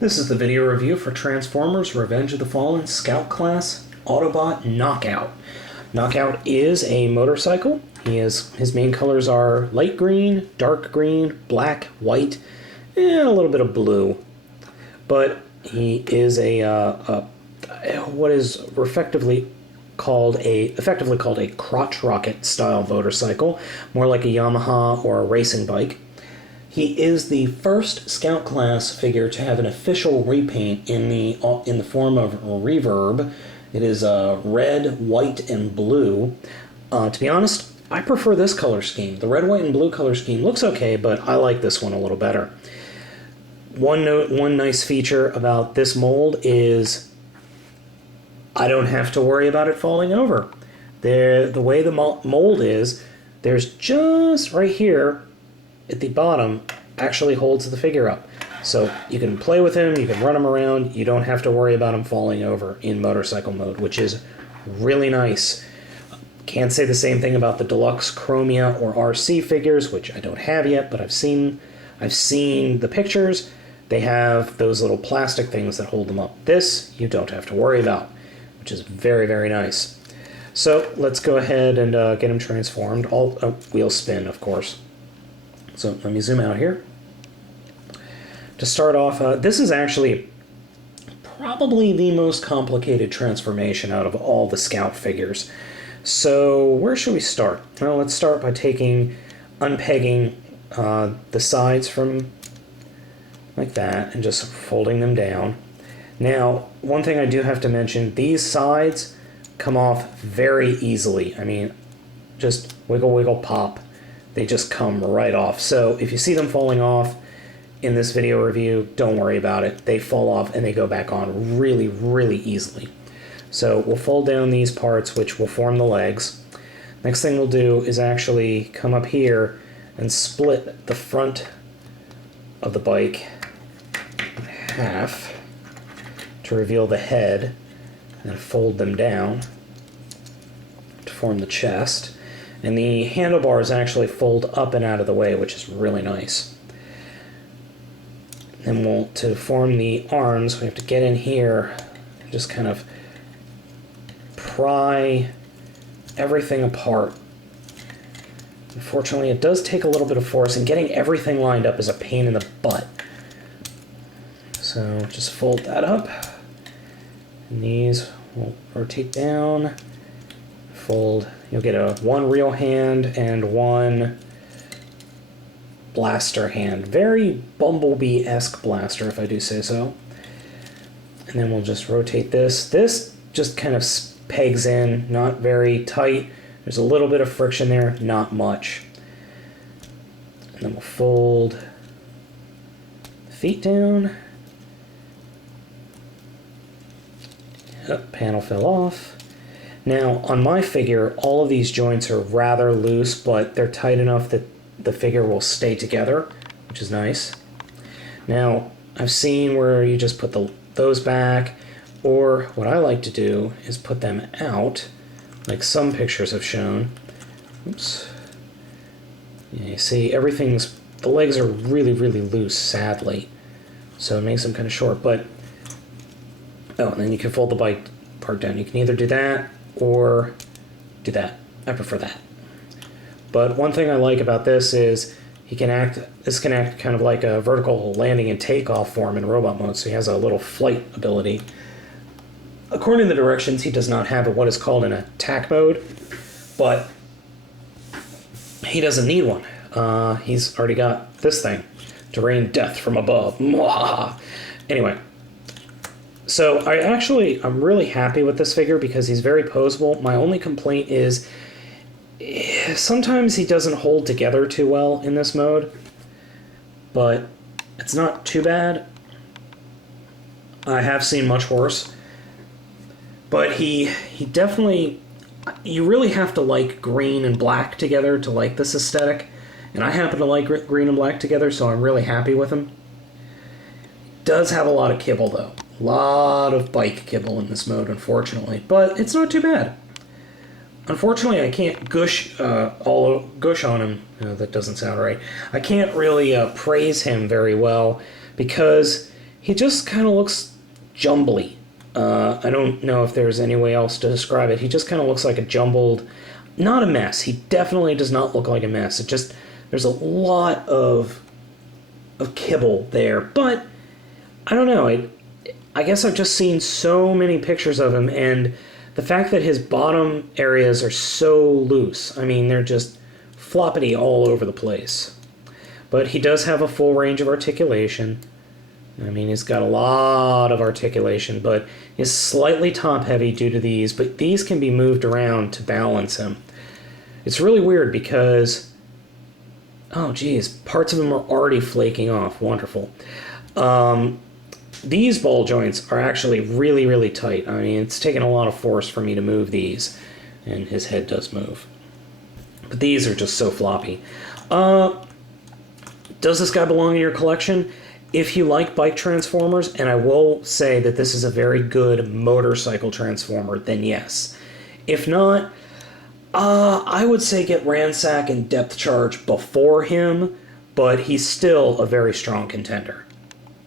This is the video review for Transformers Revenge of the Fallen Scout Class Autobot Knockout. Knockout is a motorcycle. His main colors are light green, dark green, black, white, and a little bit of blue. But he is what is effectively called a crotch rocket style motorcycle, more like a Yamaha or a racing bike. He is the first Scout class figure to have an official repaint in the form of reverb. It is red, white, and blue. To be honest, I prefer this color scheme. The red, white, and blue color scheme looks okay, but I like this one a little better. One nice feature about this mold is I don't have to worry about it falling over. The way the mold is, there's just right here at the bottom actually holds the figure up. So you can play with him, you can run him around, you don't have to worry about him falling over in motorcycle mode, which is really nice. Can't say the same thing about the deluxe Chromia or RC figures, which I don't have yet, but I've seen the pictures. They have those little plastic things that hold them up. This you don't have to worry about, which is very, very nice. So let's go ahead and get him transformed. All wheel spin, of course. So let me zoom out here. To start off, this is actually probably the most complicated transformation out of all the Scout figures. So where should we start? Well, let's start by unpegging the sides from like that and just folding them down. Now, one thing I do have to mention, these sides come off very easily. I mean, just wiggle, wiggle, pop. They just come right off. So if you see them falling off in this video review, don't worry about it. They fall off and they go back on really, really easily. So we'll fold down these parts, which will form the legs. Next thing we'll do is actually come up here and split the front of the bike in half to reveal the head, and then fold them down to form the chest. And the handlebars actually fold up and out of the way, which is really nice. Then to form the arms, we have to get in here and just kind of pry everything apart. Unfortunately, it does take a little bit of force, and getting everything lined up is a pain in the butt. So just fold that up. And these will rotate down. Fold. You'll get one real hand and one blaster hand. Very Bumblebee-esque blaster, if I do say so. And then we'll just rotate this. This just kind of pegs in, not very tight. There's a little bit of friction there, not much. And then we'll fold the feet down. Yep, panel fell off. Now, on my figure, all of these joints are rather loose, but they're tight enough that the figure will stay together, which is nice. Now, I've seen where you just put those back, or what I like to do is put them out, like some pictures have shown. Oops. Yeah, you see, the legs are really, really loose, sadly. So it makes them kind of short, but... Oh, and then you can fold the bike part down. You can either do that or do that. I prefer that. But one thing I like about this is this can act kind of like a vertical landing and takeoff form in robot mode, so he has a little flight ability. According to the directions, he does not have what is called an attack mode, but he doesn't need one. He's already got this thing, to rain death from above. Mwah! Anyway. So I'm really happy with this figure because he's very posable. My only complaint is sometimes he doesn't hold together too well in this mode, but it's not too bad. I have seen much worse. But he definitely, you really have to like green and black together to like this aesthetic, and I happen to like green and black together, so I'm really happy with him. Does have a lot of kibble though. A lot of bike kibble in this mode, unfortunately, but it's not too bad. Unfortunately, I can't gush on him. No, that doesn't sound right. I can't really praise him very well because he just kind of looks jumbly. I don't know if there's any way else to describe it. He just kind of looks like a jumbled, not a mess. He definitely does not look like a mess. It just, there's a lot of kibble there. But I don't know. I guess I've just seen so many pictures of him, and the fact that his bottom areas are so loose. I mean, they're just floppity all over the place. But he does have a full range of articulation. I mean, he's got a lot of articulation, but he's slightly top-heavy due to these, but these can be moved around to balance him. It's really weird because, oh geez, parts of him are already flaking off. Wonderful. These ball joints are actually really, really tight. I mean, it's taken a lot of force for me to move these, and his head does move. But these are just so floppy. Does this guy belong in your collection? If you like bike transformers, and I will say that this is a very good motorcycle transformer, then yes. If not, I would say get Ransack and Depth Charge before him, but he's still a very strong contender.